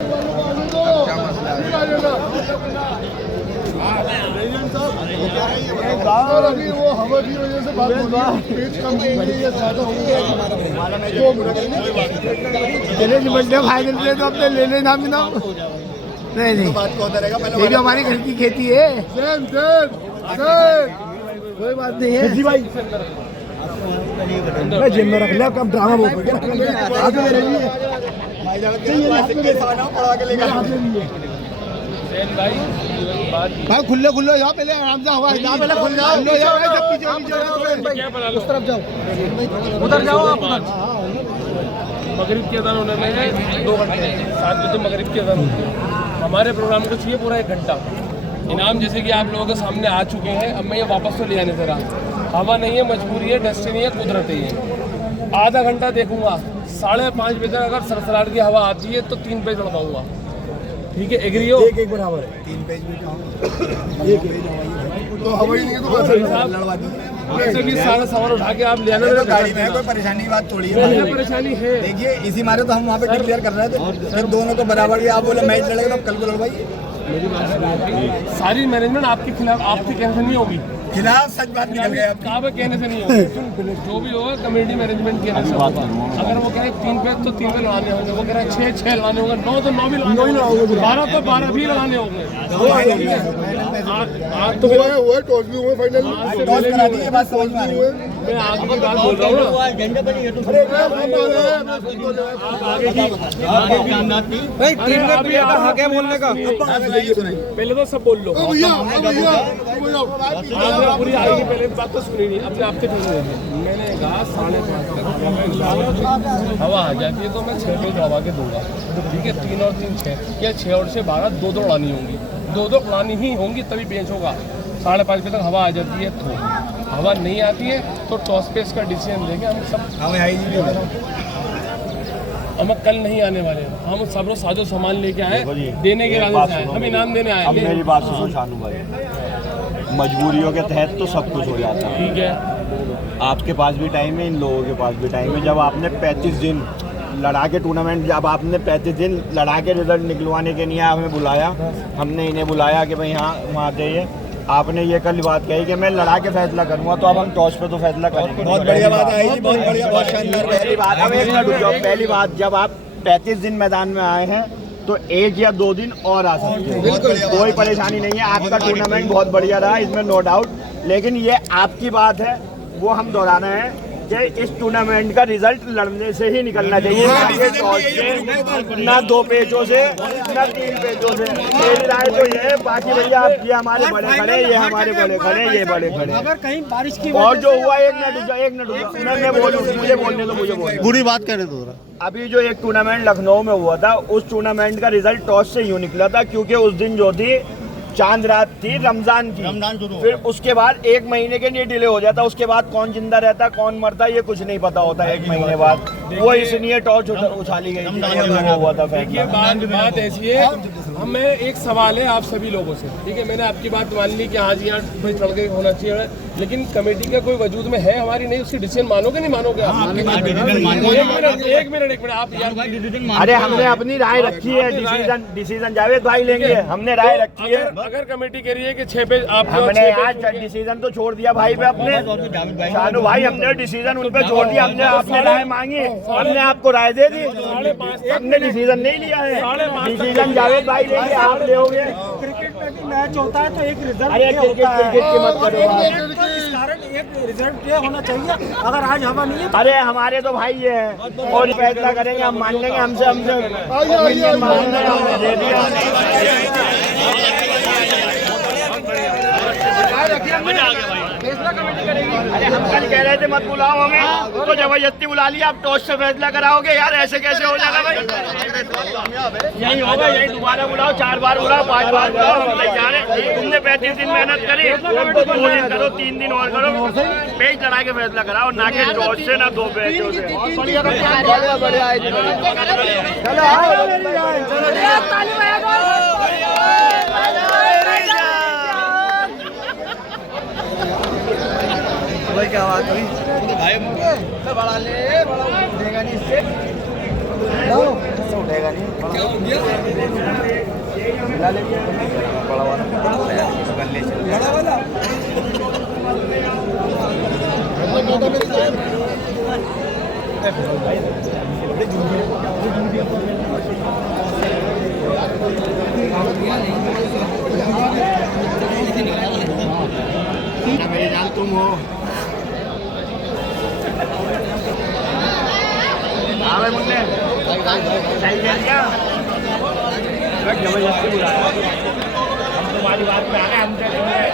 क्या मसला है? अभी वो हवा की वजह से बात हो रही है, पेज कम हो गई है, ज्यादा हो गया। फाइनल पे तो अपने ले लेना भी ना। नहीं नहीं, बात को होता रहेगा। ये भी हमारी घर की खेती है, कोई बात नहीं है जी भाई। मैं जेब में रख लिया, कब ड्रामा बहुत हो गया। भाई खुले खुले यहाँ पहले आराम से हवा यहाँ पहले खुल जाओ, उस तरफ जाओ, उधर जाओ आप उधर। मगरिब की अज़ान होने में 2 घंटे, 7 बजे मगरिब की अज़ान होती है। हमारे प्रोग्राम को चाहिए पूरा 1 घंटा। इनाम जैसे कि आप लोगों के सामने आ चुके हैं, अब मैं ये वापस तो ले आने से रहा। हवा नहीं है, मजबूरी है, डेस्टिनी है, कुदरत है। आधा घंटा देखूंगा, 5:30 बजे तक अगर सरसराट की हवा आती है तो 3 पेज लड़वाऊंगा। ठीक है, एग्री हो? एक बराबर है, 3 पेज भी तो हवा ही नहीं है तो कैसे लड़वा दी। वैसे भी सारा सामान उठा के आप ले आने तो गाड़ी में कोई परेशानी की बात थोड़ी है। परेशानी है। देखिए इसी मारे तो हम वहाँ पे डिक्लेयर कर रहे थे, फिर दोनों को बराबर ही आप बोले मैच लड़ेगा तो कल को लड़वाइए। सारी मैनेजमेंट आपके खिलाफ, आपके कहने नहीं होगी, खिलाफ सच बात निकल गया। कहाँ पे कहने से नहीं होगा। जो भी होगा कमेटी मैनेजमेंट कहने से होगा। अगर वो कह रहे 3 पे तो 3 पे लगाने होंगे, वो कह रहे 6 लगाने होंगे, 9 तो 9 भी लगाने होंगे, 12 तो 12 भी लगाने होंगे। आज तो वो है टॉस भी हुए फाइनल। टॉस करा दी, ये बात समझ में आ रही है। मैं आगे की बात बोल रहा हूँ ना। भाई टीम में प्लेयर का हक है बोलने का। पहले तो सब बोल लो, आपने पूरी आगे पहले बात तो सुनी नहीं, अपने आपके सुनी नहीं। मैंने कहा 5:30 तक हवा आ जाती है तो मैं 6 पेज हवा के दूंगा। ठीक है, 3 और 3 6 या 6 और 6 12, 2 उड़ानी होंगी, 2 उड़ानी ही होंगी तभी बेंच होगा। 5:30 बजे तक हवा आ जाती है तो, हवा नहीं आती है तो टॉस पे इसका डिसीजन लेंगे हम सब। हम कल नहीं आने वाले, हम सब लोग साजो सामान लेके आए, देने के इरादे से आए, हम इनाम देने आए। अब मेरी बात सुनो शानू भाई, मजबूरियों के तहत तो सब कुछ हो जाता है। ठीक है, आपके पास भी टाइम है, इन लोगों के पास भी टाइम है। जब आपने 35 दिन लड़ा के टूर्नामेंट, जब आपने 35 दिन लड़ा के रिजल्ट निकलवाने के लिए हमें बुलाया, हमने इन्हें बुलाया कि भाई हाँ वहाँ जाइए, आपने ये कल बात कही कि मैं लड़ा के फैसला करूँगा, तो अब हम टॉस पे तो फैसला करेंगे। बहुत बढ़िया बात आई जी, बहुत बढ़िया, बहुत शानदार। पहली बात, अब एक मिनट रुक जाओ। पहली बात, जब आप 35 दिन मैदान में आए हैं तो 1 या 2 दिन और आ सकते हैं, कोई परेशानी नहीं है। आपका टूर्नामेंट बहुत बढ़िया रहा, इसमें नो डाउट, लेकिन ये आपकी बात है, वो हम दोहरा रहे हैं कि इस टूर्नामेंट का रिजल्ट लड़ने से ही निकलना चाहिए, ना 2 पेजों से, ना 3 पेजों से। मेरी राय तो ये है, बाकी भैया आप ये हमारे बड़े खड़े, ये हमारे बड़े खड़े, ये बड़े खड़े। अगर कहीं बारिश की और जो हुआ, एक मिनट मैं बोलूँ, मुझे बोलने दो, मुझे बोलने दो। बुरी बात करे तो अभी जो एक टूर्नामेंट लखनऊ में हुआ था, उस टूर्नामेंट का रिजल्ट टॉस से यूँ निकला था, क्योंकि उस दिन जो थी चांद रात थी रमजान की। फिर उसके बाद 1 महीने के लिए डिले हो जाता, उसके बाद कौन जिंदा रहता कौन मरता ये कुछ नहीं पता होता 1 महीने बाद, वो इसलिए टॉस उछाली गई थी, हुआ था। देखिए बात ऐसी है, हमें एक सवाल है आप सभी लोगों से, ठीक है, मैंने आपकी बात मान ली कि हाँ जी यहाँ चढ़ के होना चाहिए, लेकिन कमेटी का कोई वजूद में है हमारी नहीं, उसकी डिसीजन मानोगे नहीं मानोगे आप? एक मिनट आप यार, अरे हमने अपनी राय रखी है, डिसीजन जावेद भाई लेंगे, हमने राय रखी है। अगर कमेटी कह रही है कि 6 पेज आप, हमने आज डिसीजन तो छोड़ दिया भाई पे अपने, शानू भाई हमने डिसीजन उन पे छोड़ दिया, हमने आपने राय मांगी, हमने आपको राय दे दी, हमने डिसीजन नहीं लिया है, डिसीजन जावेद भाई लेंगे, आप लेओगे। क्रिकेट में भी मैच होता है तो एक रिजल्ट अरे क्रिकेट की मत करो, इस कारण एक रिजल्ट ये होना चाहिए। अगर आज हवा नहीं है अरे हमारे तो भाई ये हैं और फैसला करेंगे, हम मान लेंगे, हमसे दे दिया। अरे हम कल कह रहे थे मत बुलाओ हमें, तो जबरदस्ती बुला लिया, आप टॉस से फैसला कराओगे यार, ऐसे कैसे हो जाएगा भाई? यही होगा, यही दोबारा बुलाओ, 4 बार बुलाओ, 5 बार बुलाओ, हम जा रहे। तुमने 35 दिन मेहनत करी, 2 दिन करो, 3 दिन और करो, पेज लड़ा के फैसला कराओ, ना कि टॉस से, ना 2 पेजों से। क्या बात हुई भाई, बड़ा ले, बड़ा देगा नहीं इससे। ऐसे उठेगा नहीं क्या हो गया मिला लेंगे बड़ा वाला बड़ा वाला मेरी जान तुम हो हाँ भाई मुन्ने सही कह दिया जबरदस्ती बुलाया हम तुम्हारी बात पे आ गए हम